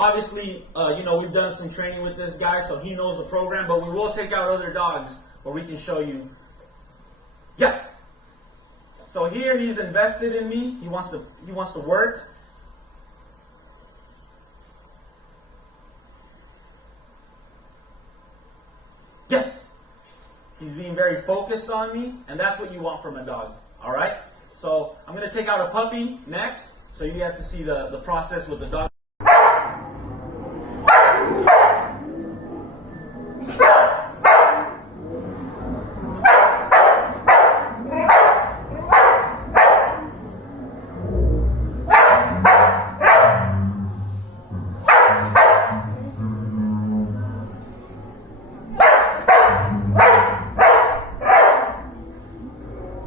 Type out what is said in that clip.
Obviously, we've done some training with this guy, so he knows the program, but we will take out other dogs where we can show you. Yes! So here he's invested in me. He wants to work. Yes! He's being very focused on me, and that's what you want from a dog. Alright? So I'm going to take out a puppy next, so you guys can see the process with the dog.